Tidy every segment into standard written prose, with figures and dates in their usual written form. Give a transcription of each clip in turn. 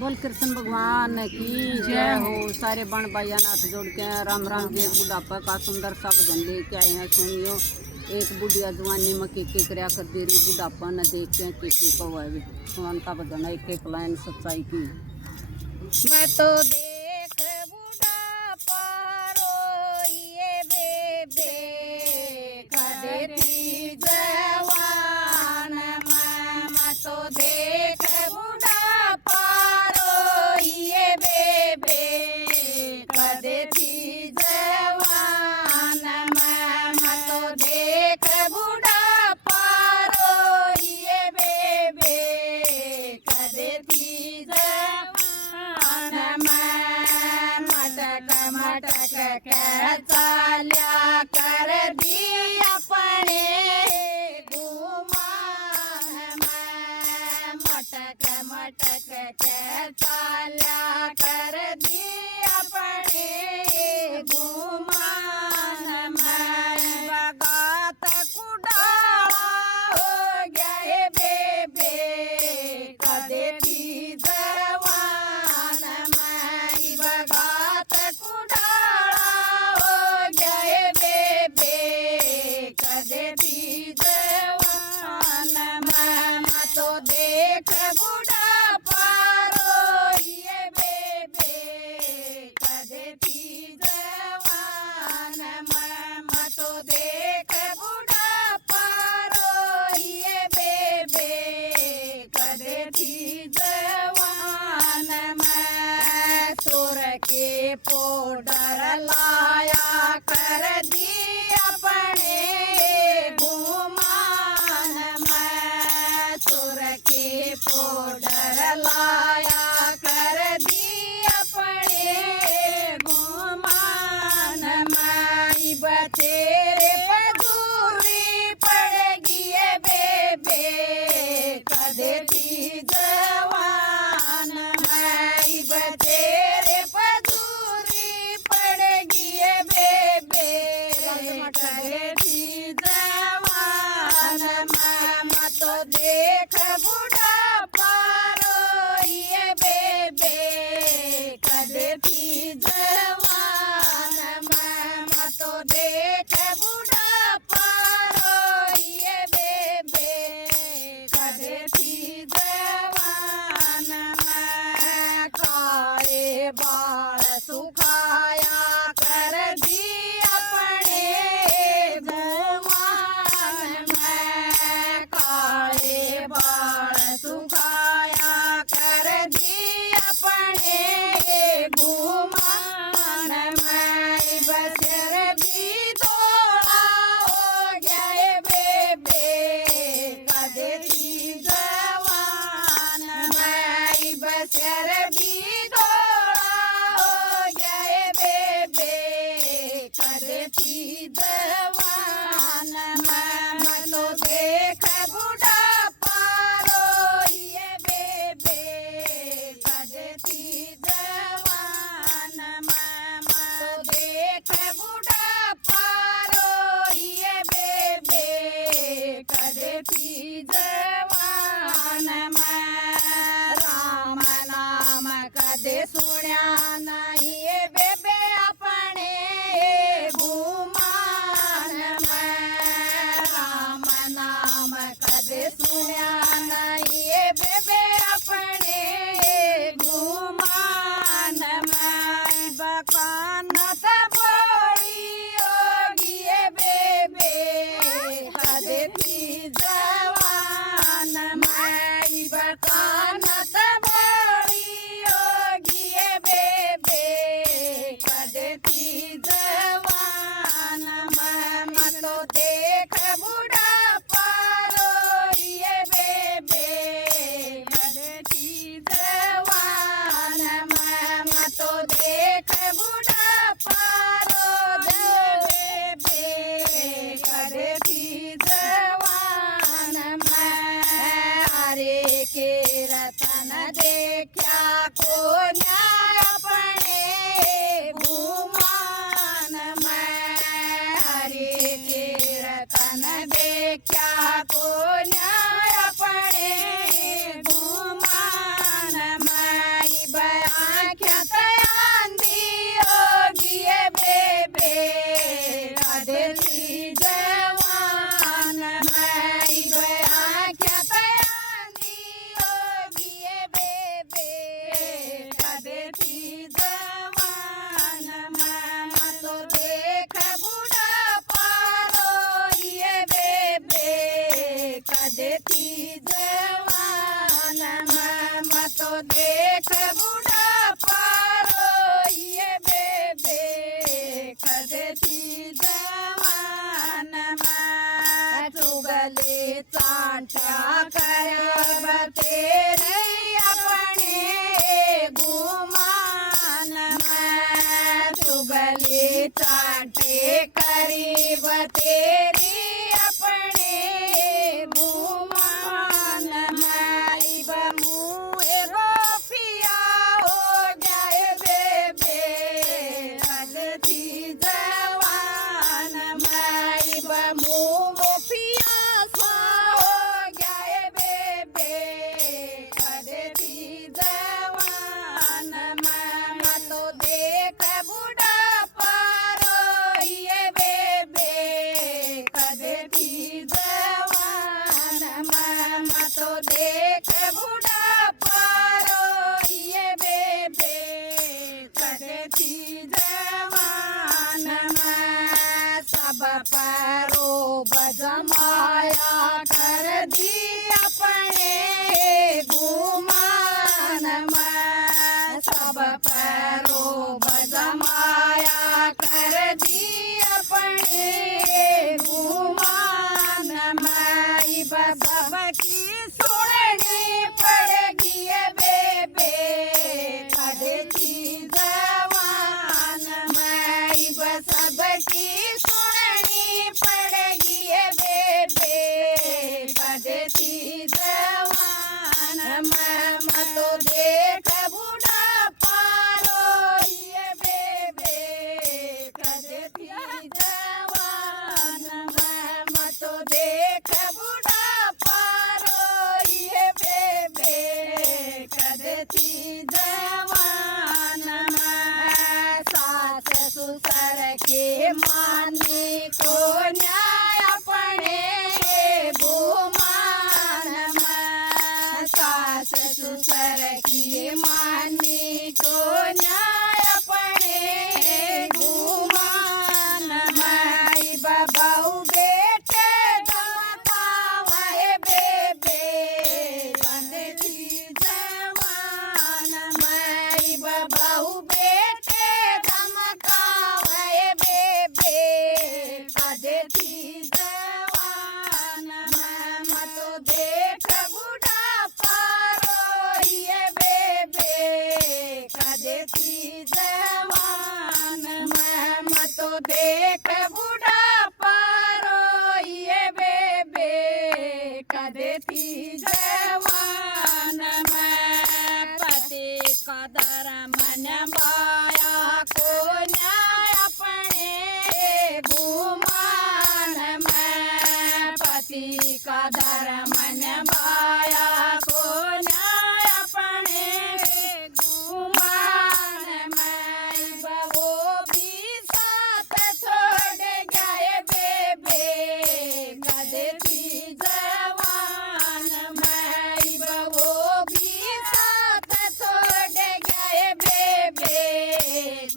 बोल कृष्ण भगवान की जय हो। सारे बण भाइया हाथ जोड़ के राम राम जी। बुढ़ापा का सुंदर सा भजन लेके आए हैं, सुनियो। एक बुढ़िया जवानी में के करया कर दे रही, बुढ़ापा न देख के किसी को सुन का भजन है। एक लाइन सच्चाई की। मैं तो देख बुढ़ापा रोइए बेबे कदेती जवान मैं तो देख बुढ़ापा रोइए बेबे कदेती जवान मैं तो देख बुढ़ापा रोइए बेबे कदेती जवान मटक मटक के चाल्या कर दी अपने गुमान मटक मटक के चाल्या कर दी अपने गुमान बगात कुडाला हो गए बेबे कदेती जवान बगात कुडाला हो गए बेबे कदेती जवान मैं तो देख बुढ़ापा रोइए बेबे कदेती जवान मैं तो देख बुढ़ापा रोइए बेबे कदेती जवान मैं सुर के पोडर लाया कर दी अपने गुमान मैं सुर के पोडर लाया कर दी अपने गुमान मैं बतेरे पजूरी पड़ेगी बेबे कदेती जवान मैं बतेरे पजूरी पड़ेगी बेबे कदेती जवान मैं तो देख बुढ़ापा रोइए बेबे कदेती जवान मैं तो देख बुढ़ापा रोइए बेबे कदेती जवान मैं काले बाल सुखाया कर दी अपने गुमान मैं काले बाल सुखाया कर दी अपने गुमान मैं बसर भी दौड़ा हो गए बेबे कदेती जवान मैं बसर भी दौड़ा हो गए बेबे कदेती जवान मैं तो देख बुढ़ापा रोइए बेबे कदेती जवान मैं तो देख बुढ़ापा रोइए बेबे कदेती जवान मैं राम नाम कदे सुण्या नहीं बेबे अपने गुमान मैं राम नाम कदे सुण्या नहीं बेबे अपने गुमान मैं बकानत बड़ी होगी बेबे कदेती जवान मैं बकानत बड़ी होगी बेबे कदेती जवान मैं तो देख बुढ़ापा रोइए बेबे कदेती जवान मैं तो देख बुढ़ापा रोइए बेबे कदेती जवान मैं हरे के रतन देखा को न्याय अपने गुमान मैं हरे के रतन देखा को न्याय अपने गुमान मैं देख बुढ़ापा रोइए बेबे कदे थी जवान में चुगले चांटा करब तेरे अपने गुमान में चुगले चांटे करीब तेरी अपने गुमान में बमुए गोपिया हो जाए बेबे कद थी जवान में बमु गोपिया सा हो जाए बेबे कद थी जवान में तो देख बुढ़ापा रोइए बेबे कद थी जवान में तो देख बुढ़ापा रोइए बेबे कद थी जवान में सब पैरो बजमाया कर दी अपने गुमान में सब पैरो बजमाया कर दी अपने गुमान में सब की सुननी पड़ेगी बेबे कद थी जवान में सब की सुननी पड़ेगी बेबे कद थी जवान में तो देख बुढ़ापा रोइए बेबे कद थी जवान में तो देख बुढ़ापा रोइए बेबे कद थी जवान में सास ससुर के माने को न्याय अपने गुमान में सास ससुर की माने को न्याय अपने गुमान में बबू बेटे धमकावे बेबे कद थी जवान में बबू बेटे धमकावे बेबे कद थी जवान में तो देख बुढ़ापा रोइए बेबे कद थी जवान में तो देख बुढ़ापा रोइए बेबे कद थी जवान में पति कदर मन माया को न्याय अपने गुमान में पति कदर मन माया को न्याय अपने गुमान में वो भी साथ छोड़ गए बेबे कद थी जवान में वो भी साथ छोड़ गए बेबे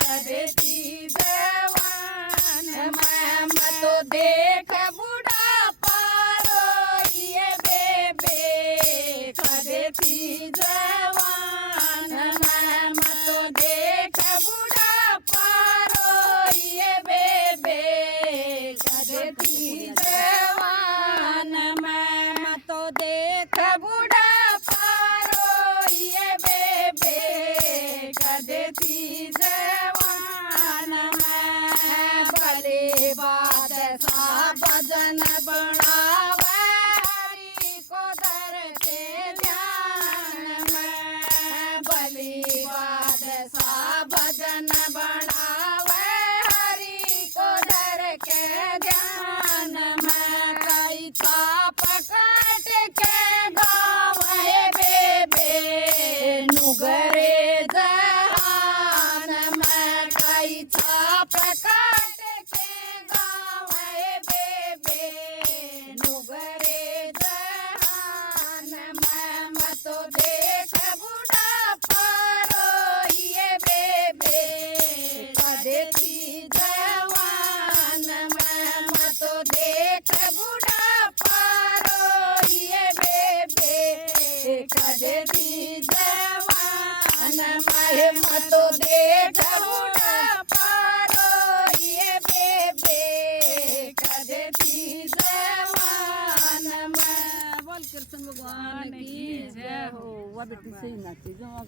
कद थी जवान में तो देख बुढ़ापा रोइए बेबे कद थी जवान में तो देख बुढ़ापा रोइए बेबे कद थी जवान में तो देख बुढ़ापा रोइए बेबे कद थी जवान में भले बात सा भजन बनावे हरि को धर के ध्यान में भली बात सा भजन बनावे हरि को धर के ध्यान में कई छाप काट के गावे बेबे नुगरे जहान में कई छाप काट के गावे बेबे नुगरे जहान में तो देख बुढ़ापा रोइए बेबे तो देख बुढ़ापा रोइए बेबे कदे थी जवान मैं। बोल कृष्ण भगवान की जय हो। वह बेटी सही नाची जो